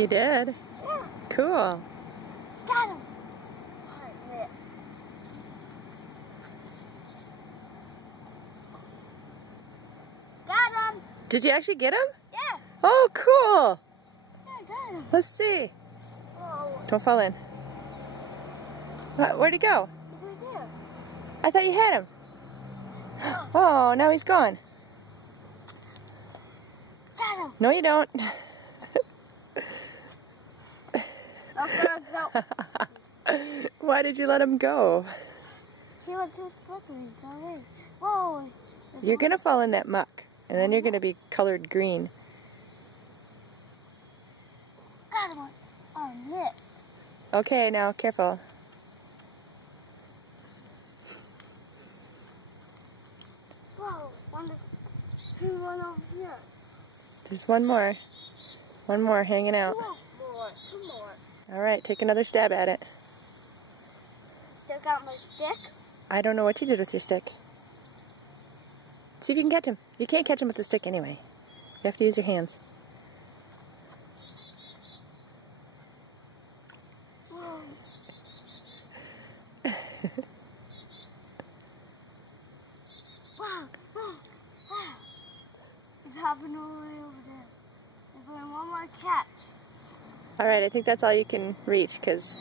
You did? Yeah. Cool. Got him. Alright, got him. Did you actually get him? Yeah. Oh, cool. Yeah, I got him. Let's see. Whoa. Don't fall in. Where'd he go? He's right there. I thought you had him. Oh, now he's gone. Got him. No, you don't. No. Why did you let him go? He was too slippery. Sorry. Whoa. You're going to fall in that muck, and then you're going to be colored green. Got him on lip. Okay, now careful. Whoa. One over here. There's one more. One more hanging out. Two more. All right, take another stab at it. Still got my stick? I don't know what you did with your stick. See if you can catch him. You can't catch him with the stick anyway. You have to use your hands. Whoa. Wow. Wow. Wow. It's hopping all the way over there. There's only one more catch. All right, I think that's all you can reach because